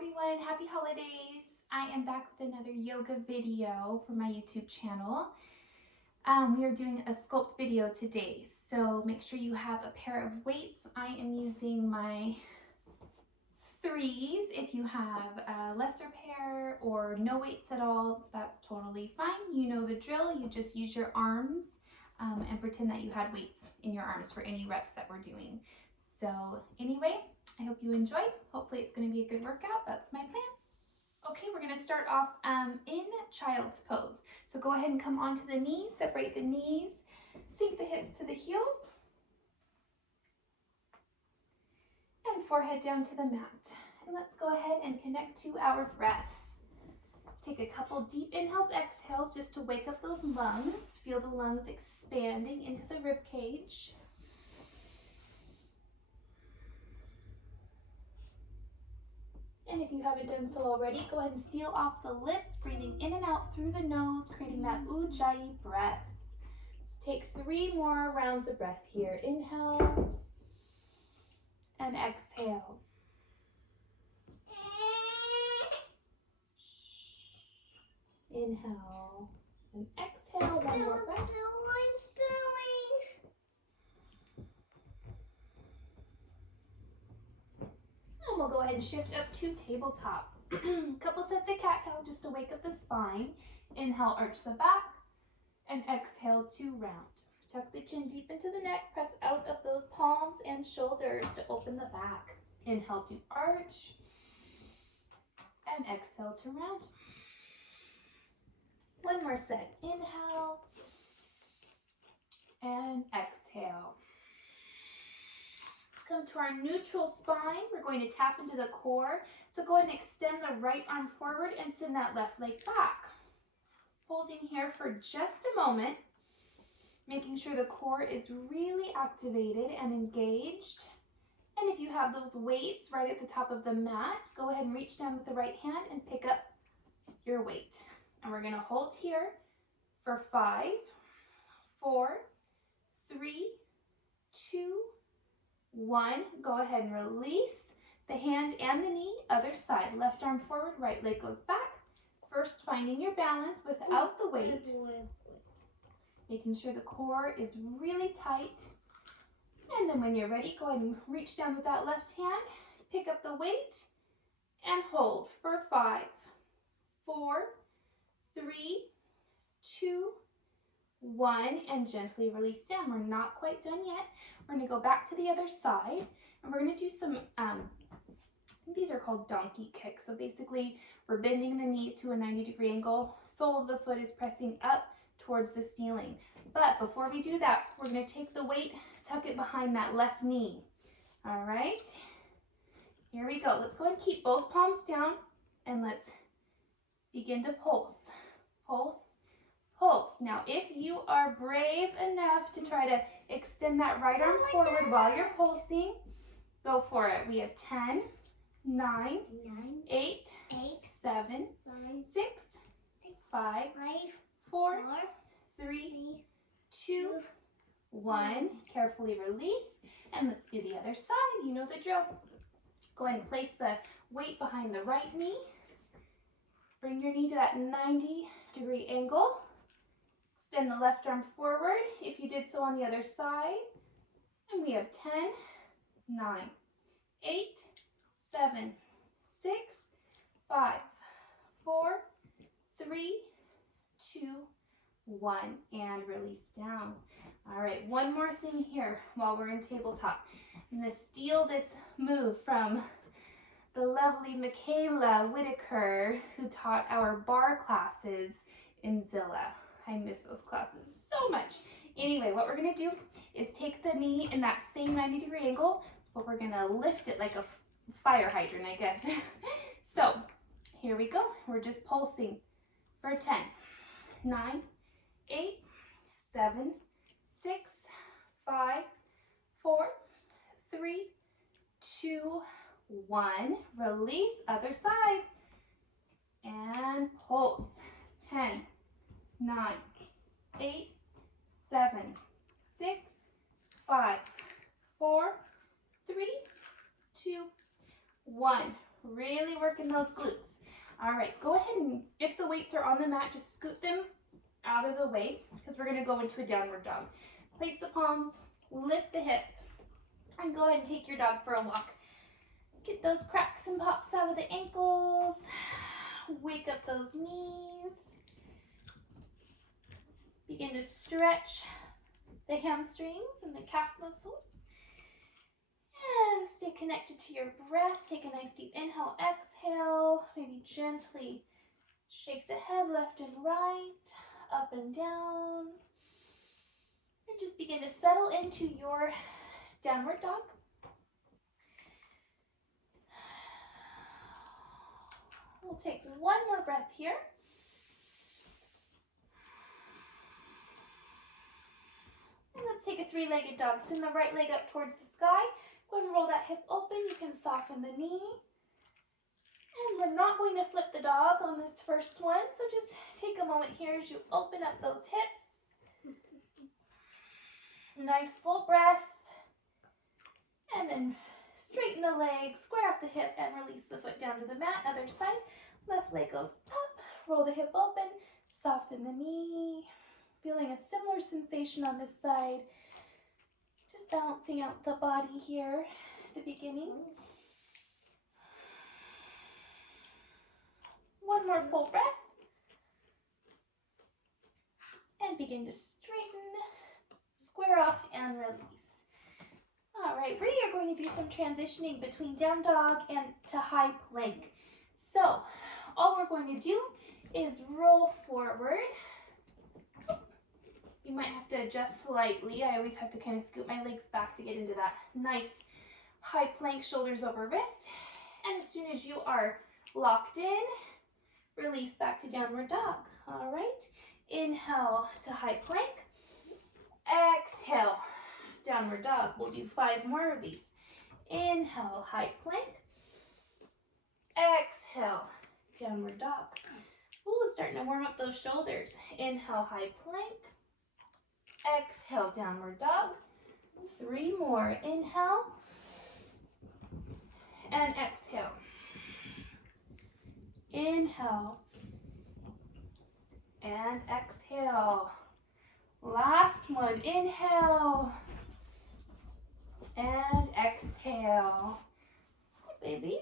everyone, happy holidays. I am back with another yoga video for my YouTube channel. We are doing a sculpt video today, so make sure you have a pair of weights. I am using my 3s. If you have a lesser pair or no weights at all, that's totally fine. You know the drill, you just use your arms and pretend that you had weights in your arms for any reps that we're doing. So anyway, I hope you enjoy. Hopefully it's going to be a good workout. That's my plan. Okay, we're going to start off in child's pose. So go ahead and come onto the knees, separate the knees, sink the hips to the heels, and forehead down to the mat. And let's go ahead and connect to our breath. Take a couple deep inhales, exhales, just to wake up those lungs. Feel the lungs expanding into the rib cage. And if you haven't done so already, go ahead and seal off the lips, breathing in and out through the nose, creating that Ujjayi breath. Let's take 3 more rounds of breath here. Inhale and exhale. Inhale and exhale. One more breath. And we'll go ahead and shift up to tabletop. Couple sets of cat-cow just to wake up the spine. Inhale, arch the back, and exhale to round. Tuck the chin deep into the neck, press out of those palms and shoulders to open the back. Inhale to arch, and exhale to round. One more set. Inhale, and exhale. Come to our neutral spine. We're going to tap into the core. So go ahead and extend the right arm forward and send that left leg back. Holding here for just a moment, making sure the core is really activated and engaged. And if you have those weights right at the top of the mat, go ahead and reach down with the right hand and pick up your weight. And we're going to hold here for 5, 4, 3, 2, 1. Go ahead and release the hand and the knee, other side. Left arm forward, right leg goes back. First, finding your balance without the weight. Making sure the core is really tight. And then when you're ready, go ahead and reach down with that left hand, pick up the weight, and hold for 5, 4, 3, 2, 1, and gently release down. We're not quite done yet. We're going to go back to the other side, and we're going to do some, I think these are called donkey kicks. So basically, we're bending the knee to a 90-degree angle. Sole of the foot is pressing up towards the ceiling. But before we do that, we're going to take the weight, tuck it behind that left knee. All right, here we go. Let's go ahead and keep both palms down, and let's begin to pulse. Pulse. Pulse. Now, if you are brave enough to try to extend that right arm forward while you're pulsing, go for it. We have 10, 9, 8, 7, 6, 5, 4, 3, 2, 1. Carefully release, and let's do the other side. You know the drill. Go ahead and place the weight behind the right knee. Bring your knee to that 90-degree angle. Extend the left arm forward if you did so on the other side. And we have 10, 9, 8, 7, 6, 5, 4, 3, 2, 1, and release down. All right, one more thing here while we're in tabletop. I'm going to steal this move from the lovely Michaela Whitaker, who taught our bar classes in Zilla. I miss those classes so much. Anyway, what we're going to do is take the knee in that same 90-degree angle, but we're going to lift it like a fire hydrant, I guess. So here we go. We're just pulsing for 10, 9, 8, 7, 6, 5, 4, 3, 2, 1. Release, other side, and pulse. 10, 9, 8, 7, 6, 5, 4, 3, 2, 1. Really working those glutes. All right, go ahead and, if the weights are on the mat, just scoot them out of the way because we're gonna go into a downward dog. Place the palms, lift the hips, and go ahead and take your dog for a walk. Get those cracks and pops out of the ankles. Wake up those knees. Begin to stretch the hamstrings and the calf muscles. And stay connected to your breath. Take a nice deep inhale, exhale. Maybe gently shake the head left and right, up and down. And just begin to settle into your downward dog. We'll take one more breath here. And let's take a three-legged dog. Send the right leg up towards the sky. Go ahead and roll that hip open. You can soften the knee. And we're not going to flip the dog on this first one. So just take a moment here as you open up those hips. Nice full breath. And then straighten the leg, square off the hip, and release the foot down to the mat. Other side. Left leg goes up. Roll the hip open. Soften the knee. Feeling a similar sensation on this side. Just balancing out the body here at the beginning. One more full breath. And begin to straighten, square off, and release. All right, we are going to do some transitioning between down dog and to high plank. So all we're going to do is roll forward. You might have to adjust slightly. I always have to kind of scoot my legs back to get into that nice high plank, shoulders over wrist. And as soon as you are locked in, release back to downward dog. All right. Inhale to high plank. Exhale, downward dog. We'll do 5 more of these. Inhale, high plank. Exhale, downward dog. Ooh, starting to warm up those shoulders. Inhale, high plank. Exhale, downward dog. 3 more. Inhale and exhale. Inhale and exhale. Last one. Inhale and exhale. Okay, baby.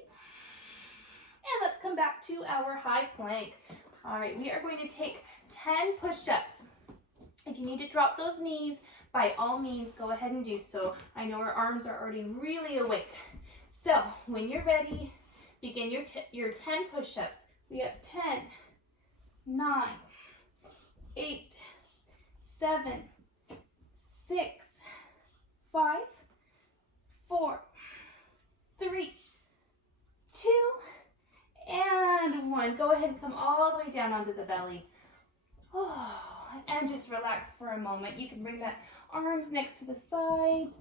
And let's come back to our high plank. All right, we are going to take 10 push-ups. If you need to drop those knees, by all means, go ahead and do so. I know our arms are already really awake. So when you're ready, begin your 10 push-ups. We have 10, 9, 8, 7, 6, 5, 4, 3, 2, and 1. Go ahead and come all the way down onto the belly. Oh. And just relax for a moment. You can bring that arms next to the sides,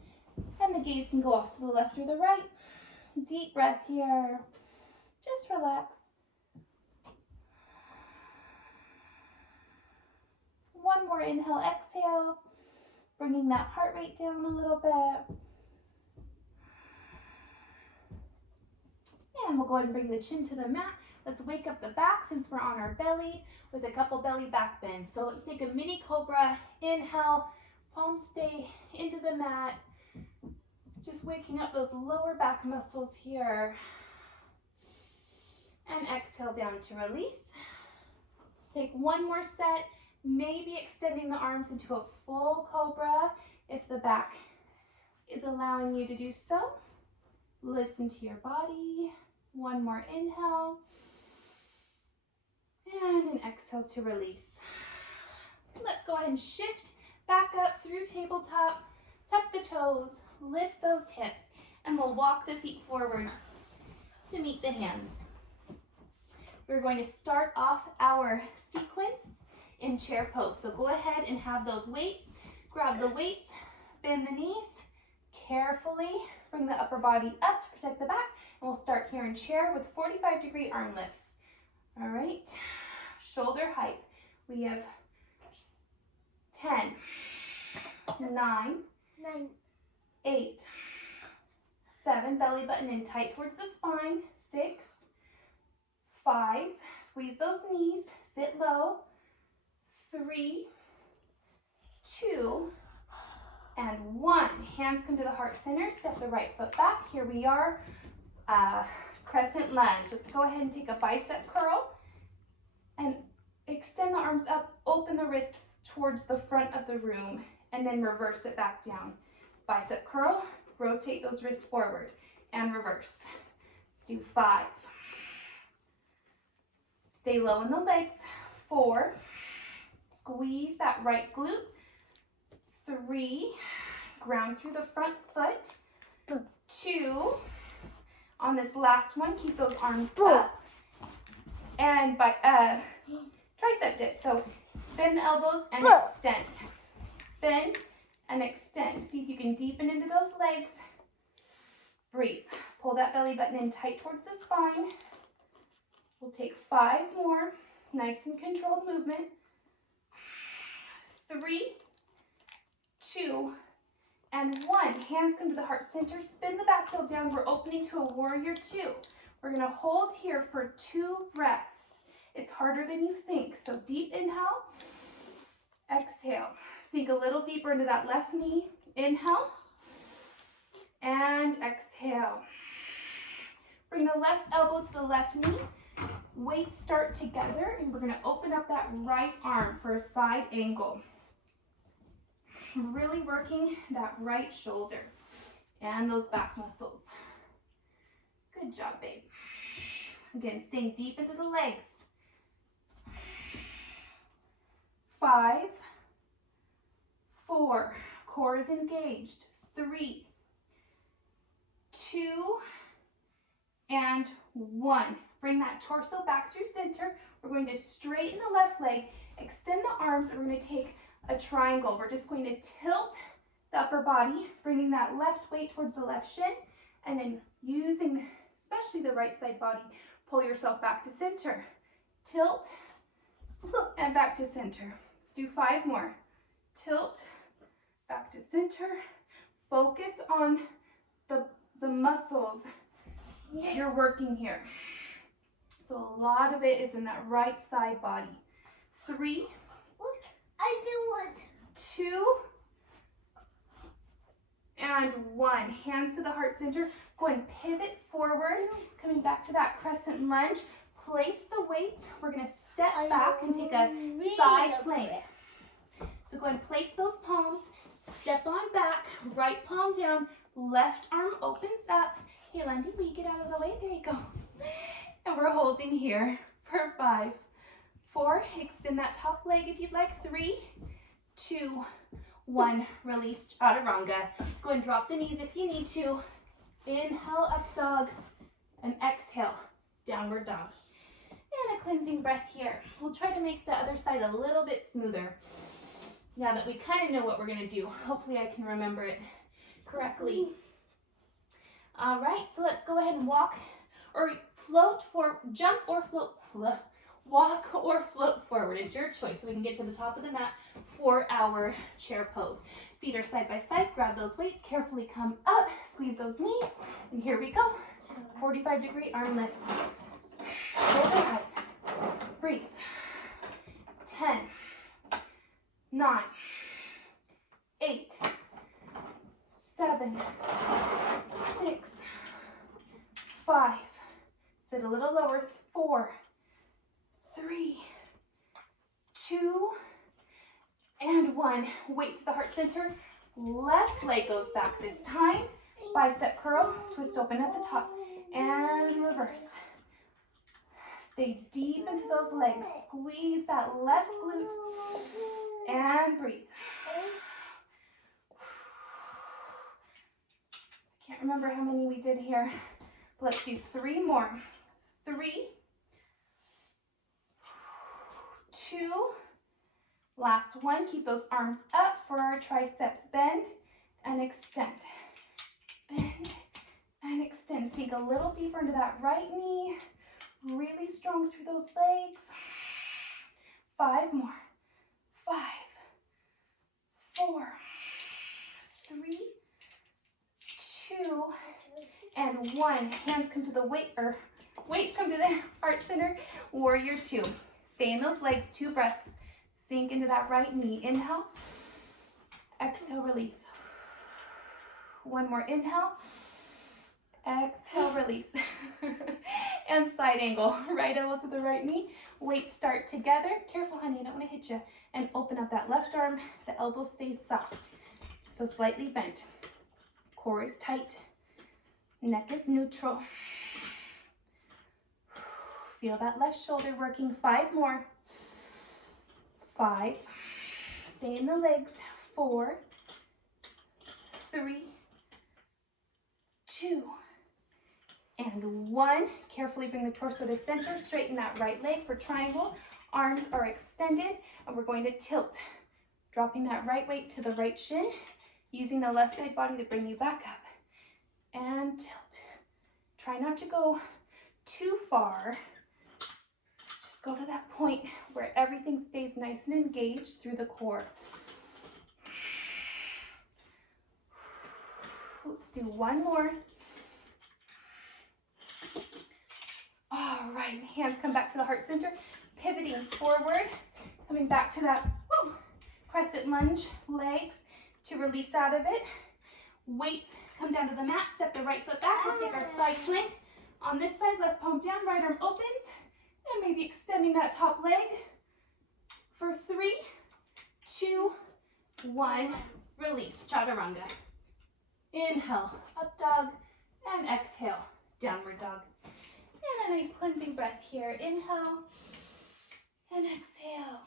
and the gaze can go off to the left or the right. Deep breath here. Just relax. One more inhale, exhale, bringing that heart rate down a little bit. And we'll go ahead and bring the chin to the mat. Let's wake up the back since we're on our belly with a couple belly back bends. So let's take a mini cobra. Inhale, palms stay into the mat. Just waking up those lower back muscles here. And exhale down to release. Take one more set, maybe extending the arms into a full cobra if the back is allowing you to do so. Listen to your body. One more inhale. And an exhale to release. Let's go ahead and shift back up through tabletop. Tuck the toes, lift those hips, and we'll walk the feet forward to meet the hands. We're going to start off our sequence in chair pose. So go ahead and have those weights. Grab the weights, bend the knees, carefully bring the upper body up to protect the back, and we'll start here in chair with 45-degree arm lifts. All right, shoulder height. We have 10, 9, 8, 7, belly button in tight towards the spine, 6, 5, squeeze those knees, sit low. 3, 2, and 1. Hands come to the heart center, step the right foot back. Here we are, crescent lunge. Let's go ahead and take a bicep curl and extend the arms up, open the wrist towards the front of the room, and then reverse it back down. Bicep curl, rotate those wrists forward, and reverse. Let's do 5. Stay low in the legs. 4, squeeze that right glute. 3, ground through the front foot. 2, on this last one, keep those arms up. And by tricep dip. So bend the elbows and extend. Bend and extend. See if you can deepen into those legs. Breathe. Pull that belly button in tight towards the spine. We'll take 5 more. Nice and controlled movement. 3, 2, and 1. Hands come to the heart center. Spin the back heel down. We're opening to a warrior 2. We're going to hold here for 2 breaths. It's harder than you think. So deep inhale. Exhale. Sink a little deeper into that left knee. Inhale. And exhale. Bring the left elbow to the left knee. Weights start together, and we're going to open up that right arm for a side angle. Really working that right shoulder and those back muscles. Good job, babe. Again, staying deep into the legs. 5, 4, core is engaged. 3, 2, and 1. Bring that torso back through center. We're going to straighten the left leg, extend the arms, and we're going to take a triangle. We're just going to tilt the upper body, bringing that left weight towards the left shin, and then using, especially the right side body, pull yourself back to center. Tilt, and back to center. Let's do 5 more. Tilt, back to center. Focus on the muscles you're working here. So a lot of it is in that right side body. 3, Look, I do it. 2, and 1. Hands to the heart center. Go and pivot forward. Coming back to that crescent lunge. Place the weights. We're going to step back and take a side plank. So go and place those palms. Step on back. Right palm down. Left arm opens up. Hey, Lundy, will you get out of the way? There you go. And we're holding here for 5, 4. Extend that top leg if you'd like. 3, 2, 1. Release chaturanga. Go and drop the knees if you need to. Inhale, up dog. And exhale, downward dog. And a cleansing breath here. We'll try to make the other side a little bit smoother. Now that we kind of know what we're going to do. Hopefully I can remember it correctly. All right, so let's go ahead and walk or float for, jump or float, walk or float forward. It's your choice. So we can get to the top of the mat for our chair pose. Feet are side by side. Grab those weights. Carefully come up. Squeeze those knees. And here we go. 45-degree arm lifts. Overhead. Breathe. 10, 9, 8, 7, 6, 5. Sit a little lower. 4, 3, 2, and 1. Weight to the heart center. Left leg goes back this time. Bicep curl. Twist open at the top. And reverse. Stay deep into those legs. Squeeze that left glute. And breathe. Can't remember how many we did here. Let's do 3 more. 3, 2, last one. Keep those arms up for our triceps. Bend and extend. Bend and extend. Sink a little deeper into that right knee. Really strong through those legs. 5 more. 5, 4, 3, 2, and 1. Hands come to the weight or Weights come to the heart center. Warrior two. Stay in those legs, 2 breaths. Sink into that right knee. Inhale. Exhale, release. One more inhale. Exhale, release. And side angle. Right elbow to the right knee. Weights start together. Careful, honey, I don't want to hit you. And open up that left arm. The elbow stays soft. So slightly bent. Core is tight. Neck is neutral. Feel that left shoulder working. 5 more. 5. Stay in the legs. 4, 3, 2, and 1. Carefully bring the torso to center. Straighten that right leg for triangle. Arms are extended, and we're going to tilt. Dropping that right weight to the right shin, using the left side body to bring you back up. And tilt. Try not to go too far. Just go to that point where everything stays nice and engaged through the core. Let's do 1 more. All right, hands come back to the heart center, pivoting forward, coming back to that crescent lunge, legs to release out of it. Weights come down to the mat, step the right foot back. We'll take our side plank. On this side, left palm down, right arm opens, and maybe extending that top leg for 3, 2, 1. Release, chaturanga. Inhale, up dog, and exhale, downward dog. And a nice cleansing breath here. Inhale, and exhale.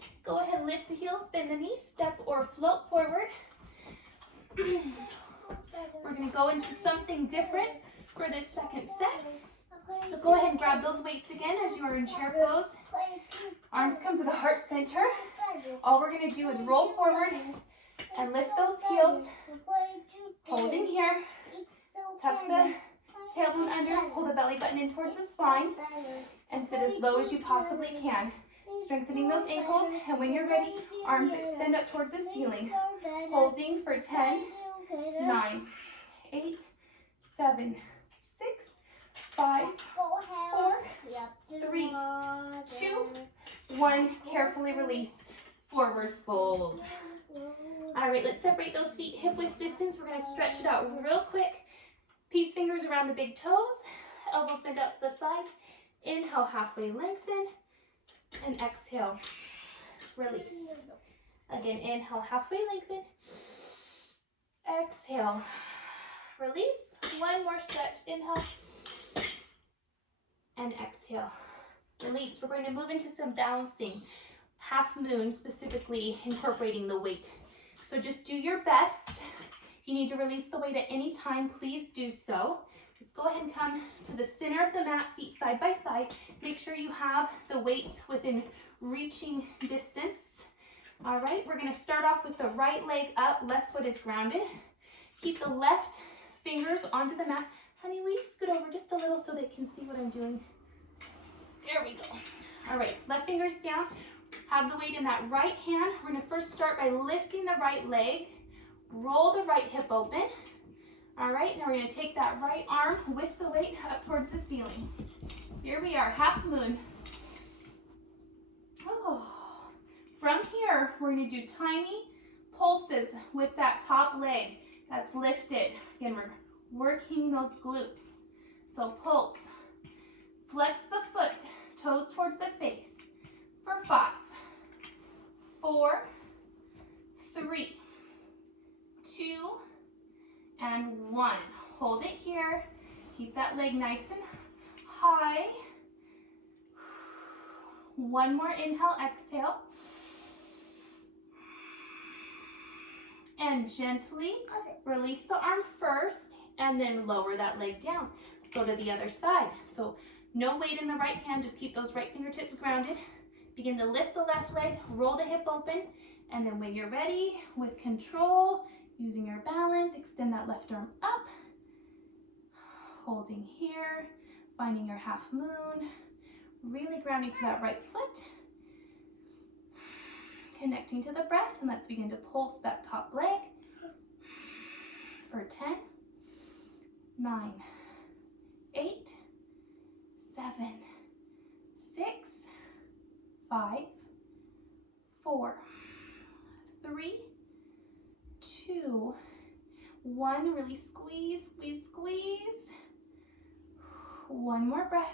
Let's go ahead, lift the heels, bend the knees, step or float forward. We're gonna go into something different for this second set. So go ahead and grab those weights again as you are in chair pose. Arms come to the heart center. All we're gonna do is roll forward and lift those heels, holding here. Tuck the tailbone under, pull the belly button in towards the spine, and sit as low as you possibly can. Strengthening those ankles, and when you're ready, arms extend up towards the ceiling. Holding for 10, 9, 8, 7, 6, 5, 4, 3, 2, 1. Carefully release. Forward fold. All right, let's separate those feet hip width distance. We're going to stretch it out real quick. Peace fingers around the big toes. Elbows bent out to the sides. Inhale, halfway lengthen. And exhale, release. Again, inhale, halfway lengthen. Exhale, release. 1 more stretch. Inhale. And exhale. Release. We're going to move into some balancing. Half moon, specifically incorporating the weight. So just do your best. If you need to release the weight at any time, please do so. Let's go ahead and come to the center of the mat, feet side by side. Make sure you have the weights within reaching distance. All right, we're gonna start off with the right leg up, left foot is grounded. Keep the left fingers onto the mat. Honey, will you scoot over just a little so they can see what I'm doing? There we go. All right, left fingers down. Have the weight in that right hand. We're gonna first start by lifting the right leg. Roll the right hip open. All right, now we're gonna take that right arm with the weight up towards the ceiling. Here we are, half moon. Oh. From here, we're gonna do tiny pulses with that top leg that's lifted. Again, we're working those glutes. So pulse, flex the foot, toes towards the face for 5, 4, 3, 2, and 1. Hold it here. Keep that leg nice and high. 1 more inhale, exhale. And gently release the arm first and then lower that leg down. Let's go to the other side. So no weight in the right hand, just keep those right fingertips grounded. Begin to lift the left leg, roll the hip open, and then when you're ready, with control, using your balance, extend that left arm up. Holding here, finding your half moon, really grounding through that right foot. Connecting to the breath, and let's begin to pulse that top leg for 10, 9, 7, 6, 5, 4, 3, 2, 1. Really squeeze, squeeze, squeeze. One more breath.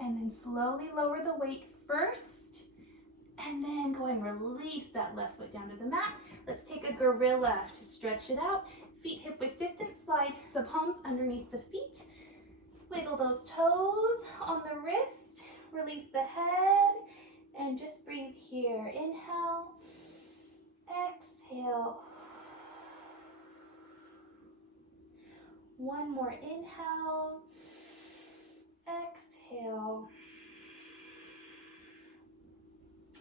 And then slowly lower the weight first. And then go ahead and release that left foot down to the mat. Let's take a gorilla to stretch it out. Feet hip width distance. Slide the palms underneath the feet. Wiggle those toes on the wrist. Release the head. And just breathe here. Inhale. Exhale. One more inhale. Exhale.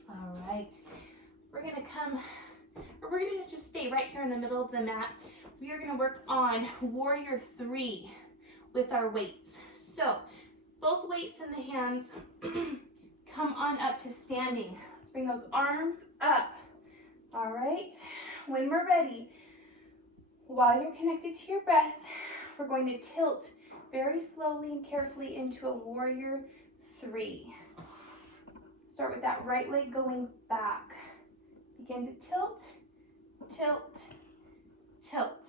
All right. We're going to just stay right here in the middle of the mat. We are going to work on warrior 3 with our weights. So both weights in the hands. Come on up to standing. Let's bring those arms up. All right. When we're ready, while you're connected to your breath, we're going to tilt very slowly and carefully into a warrior 3. Start with that right leg going back. Begin to tilt, tilt, tilt.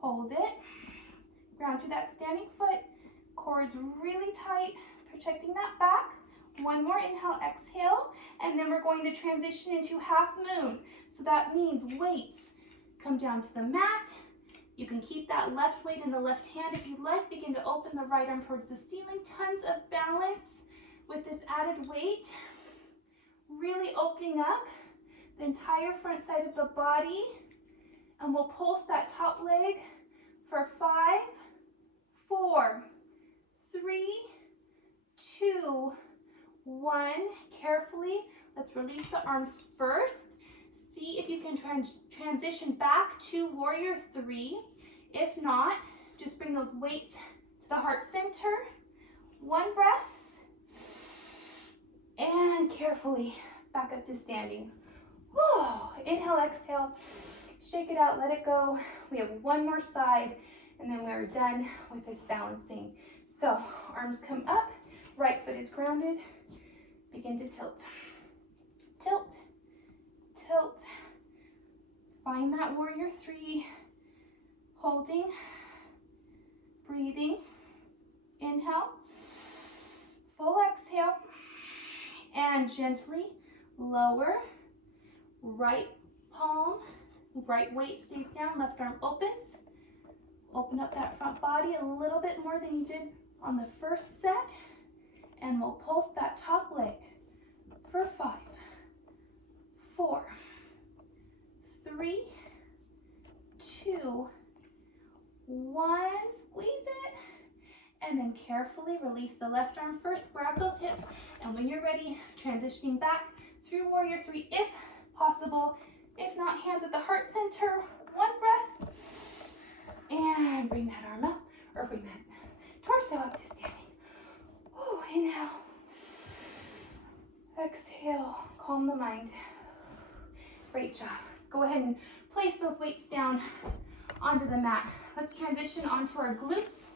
Hold it. Ground through that standing foot. Core is really tight, protecting that back. One more inhale, exhale, and then we're going to transition into half moon. So that means weights come down to the mat. You can keep that left weight in the left hand if you like. Begin to open the right arm towards the ceiling. Tons of balance with this added weight. Really opening up the entire front side of the body. And we'll pulse that top leg for 5, 4, 3, 2, 1. Carefully, let's release the arm first. See if you can transition back to warrior 3. If not, just bring those weights to the heart center. One breath. And carefully back up to standing. Whoa. Inhale, exhale. Shake it out, let it go. We have one more side, and then we're done with this balancing. So arms come up, right foot is grounded. Begin to tilt. Tilt, tilt. Find that warrior 3. Holding, breathing. Inhale, full exhale, and gently lower. Right palm, right weight stays down, left arm opens. Open up that front body a little bit more than you did on the first set. And we'll pulse that top leg for 5, 4, 3, 2, 1. Squeeze it. And then carefully release the left arm first. Grab those hips. And when you're ready, transitioning back through warrior 3 if possible. If not, hands at the heart center. One breath. And bring that arm up, or bring that torso up to standing. Oh, inhale. Exhale. Calm the mind. Great job. Let's go ahead and place those weights down onto the mat. Let's transition onto our glutes.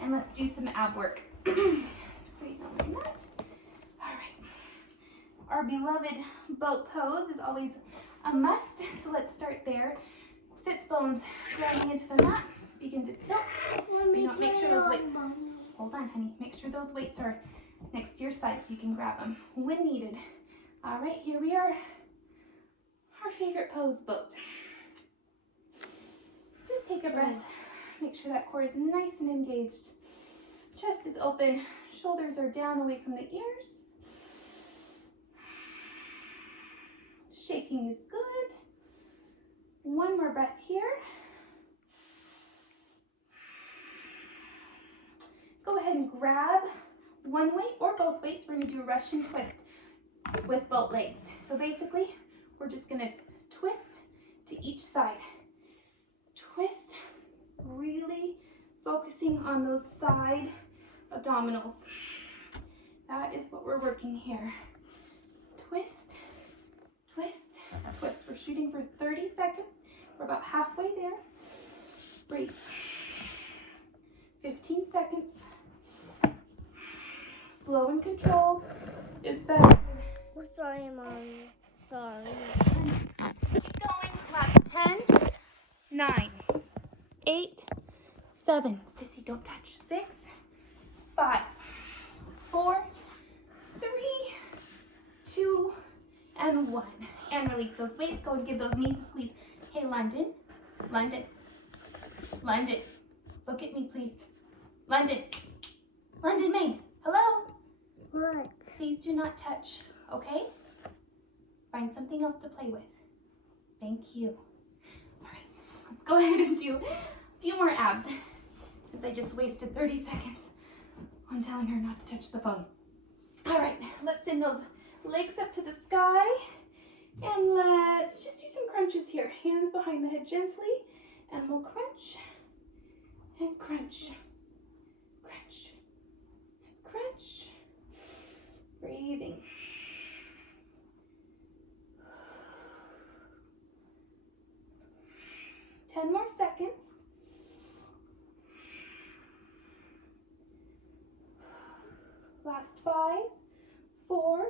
And let's do some ab work. Straighten out my mat. All right. Our beloved boat pose is always a must, so let's start there. Sits bones grounding into the mat. Begin to tilt. Make sure those weights. Hold on, honey. Make sure those weights are next to your side so you can grab them when needed. All right, here we are. Our favorite pose, boat. Just take a breath. Make sure that core is nice and engaged. Chest is open. Shoulders are down away from the ears. Shaking is good. One more breath here. Go ahead and grab one weight or both weights. We're going to do a Russian twist with both legs. So basically, we're just going to twist to each side. Twist, really focusing on those side abdominals. That is what we're working here. Twist, twist, twist. We're shooting for 30 seconds. We're about halfway there. Breathe. 15 seconds. Slow and controlled is better. Oh, sorry, Mom. Sorry. Keep going. Last 10, 9, 8, 7. Sissy, don't touch. 6, 5, 4, 3, 2, and 1. And release those weights. Go and give those knees a squeeze. Hey, London. London. London. Look at me, please. London. London May. Hello. What? Please do not touch, okay? Find something else to play with. Thank you. All right, let's go ahead and do a few more abs since I just wasted 30 seconds on telling her not to touch the phone. All right, let's send those legs up to the sky and let's just do some crunches here. Hands behind the head gently and we'll crunch and crunch, crunch, and crunch. Breathing. Ten more seconds. Last 5, 4,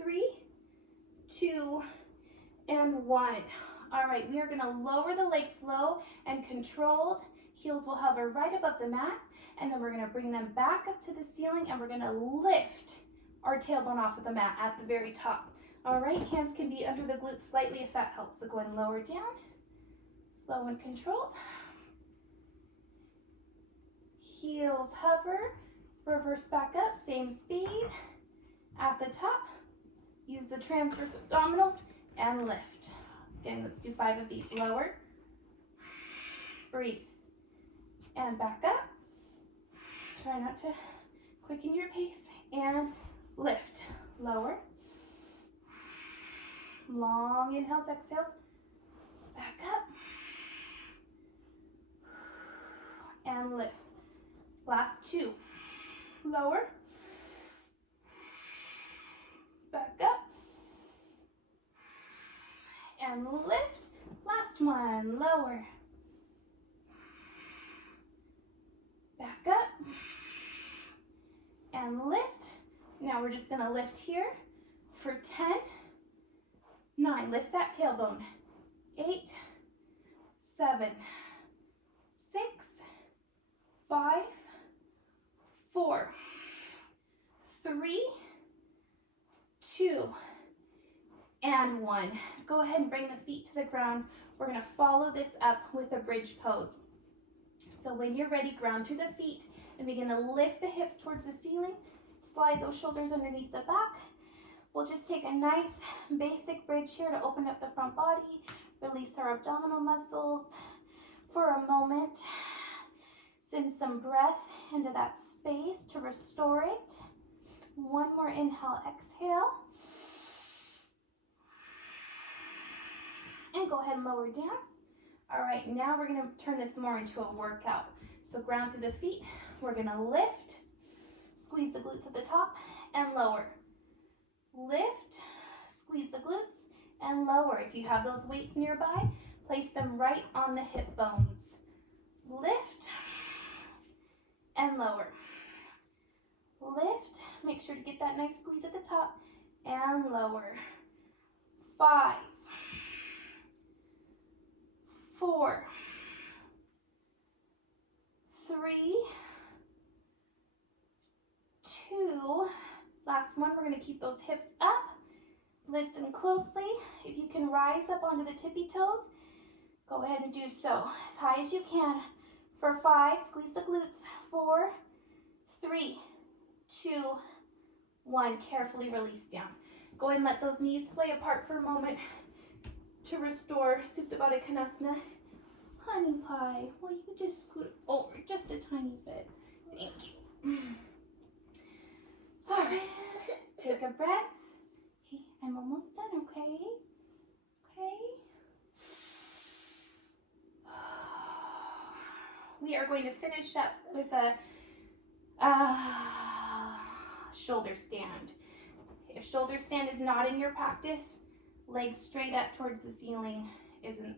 3, 2, and 1. All right, we are gonna lower the legs low and controlled. Heels will hover right above the mat, and then we're gonna bring them back up to the ceiling, and we're gonna lift our tailbone off of the mat at the very top. All right, hands can be under the glutes slightly if that helps. So go ahead and lower down, slow and controlled. Heels hover, reverse back up, same speed. At the top, use the transverse abdominals and lift. Again, let's do 5 of these. Lower, breathe, and back up. Try not to quicken your pace, and lift. Lower, long inhales, exhales, back up, and lift. Last 2. Lower, back up, and lift. Last one. Lower, back up, and lift. Now we're just gonna lift here for 10, 9, lift that tailbone, 8, 7, 6, 5, 4, 3, 2, and 1. Go ahead and bring the feet to the ground. We're gonna follow this up with a bridge pose. So when you're ready, ground through the feet and begin to lift the hips towards the ceiling. Slide those shoulders underneath the back. We'll just take a nice basic bridge here to open up the front body, release our abdominal muscles for a moment. Send some breath into that space to restore it. One more inhale, exhale. And go ahead and lower down. All right, now we're gonna turn this more into a workout. So ground through the feet, we're gonna lift, squeeze the glutes at the top and lower. Lift, squeeze the glutes and lower. If you have those weights nearby, place them right on the hip bones. Lift and lower. Lift, make sure to get that nice squeeze at the top and lower. 5, 4, 3, 2, last one. We're going to keep those hips up. Listen closely. If you can rise up onto the tippy toes, go ahead and do so as high as you can. For 5, squeeze the glutes. 4, 3, 2, 1. Carefully release down. Go ahead and let those knees splay apart for a moment to restore Supta Baddha Konasana. Honey pie, will you just scoot over just a tiny bit? Thank you. All right, take a breath. Hey, I'm almost done, okay? Okay. We are going to finish up with a shoulder stand. If shoulder stand is not in your practice, legs straight up towards the ceiling is an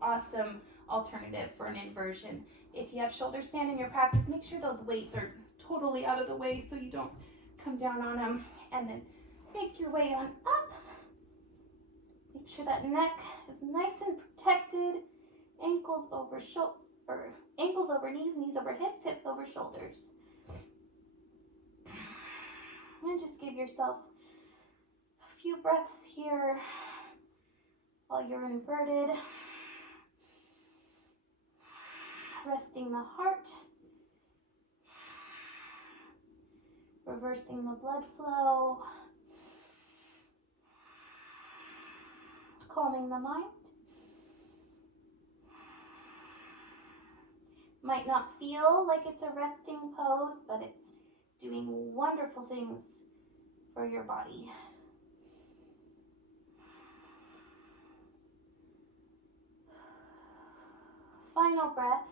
awesome alternative for an inversion. If you have shoulder stand in your practice, make sure those weights are totally out of the way so you don't come down on them. And then make your way on up. Make sure that neck is nice and protected. Ankles over ankles over knees, knees over hips, hips over shoulders. And just give yourself a few breaths here while you're inverted. Resting the heart. Reversing the blood flow. Calming the mind. Might not feel like it's a resting pose, but it's doing wonderful things for your body. Final breath.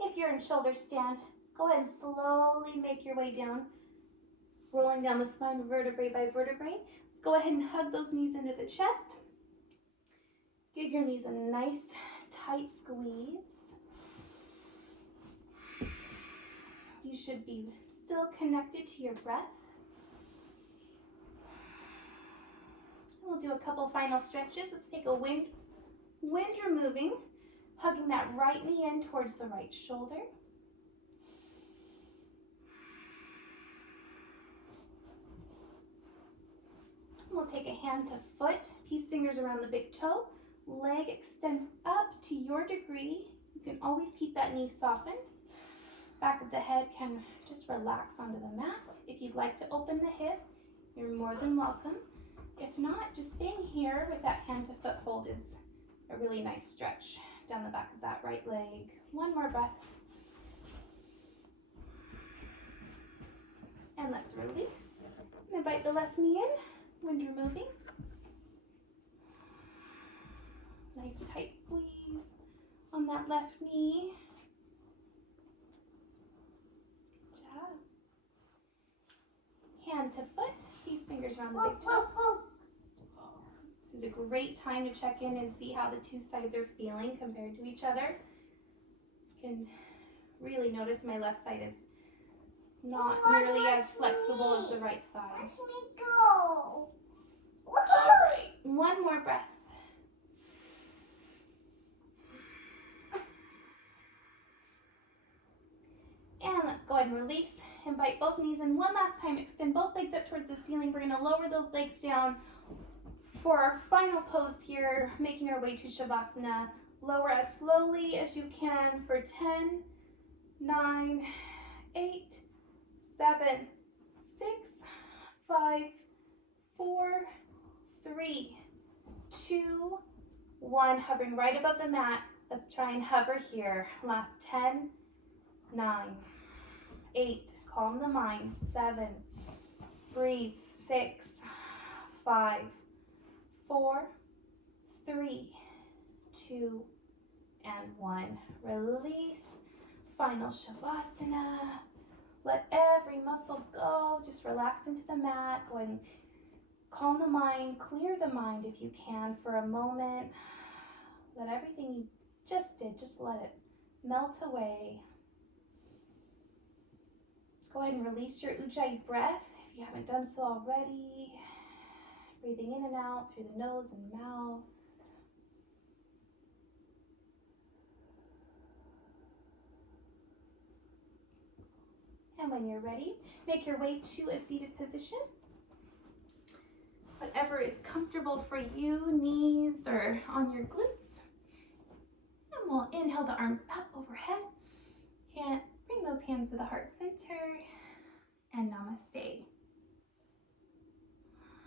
If you're in shoulder stand, go ahead and slowly make your way down, rolling down the spine vertebrae by vertebrae. Let's go ahead and hug those knees into the chest. Give your knees a nice tight squeeze. You should be still connected to your breath. We'll do a couple final stretches. Let's take a wind removing, hugging that right knee in towards the right shoulder. We'll take a hand to foot, peace fingers around the big toe. Leg extends up to your degree. You can always keep that knee softened. Back of the head can just relax onto the mat. If you'd like to open the hip, you're more than welcome. If not, just staying here with that hand to foot hold is a really nice stretch down the back of that right leg. One more breath. And let's release. And invite the left knee in, wind removing. Nice tight squeeze on that left knee. Good job. Hand to foot, peace fingers around the big toe. This is a great time to check in and see how the two sides are feeling compared to each other. You can really notice my left side is not nearly as flexible as the right side. Watch me go. All right, one more breath. And let's go ahead and release. Invite both knees in one last time. Extend both legs up towards the ceiling. We're going to lower those legs down for our final pose here, making our way to Shavasana. Lower as slowly as you can for 10, 9, 8, 7, 6, 5, 4, 3, 2, 1. Hovering right above the mat. Let's try and hover here. Last 10, 9, 8, calm the mind, 7, breathe, 6, 5, 4, 3, 2, and 1. Release, final Shavasana. Let every muscle go, just relax into the mat. Go ahead and calm the mind, clear the mind if you can for a moment. Let everything you just did, just let it melt away. Go ahead and release your Ujjayi breath if you haven't done so already. Breathing in and out through the nose and mouth. And when you're ready, make your way to a seated position. Whatever is comfortable for you, knees or on your glutes. And we'll inhale the arms up overhead. And bring those hands to the heart center. And namaste.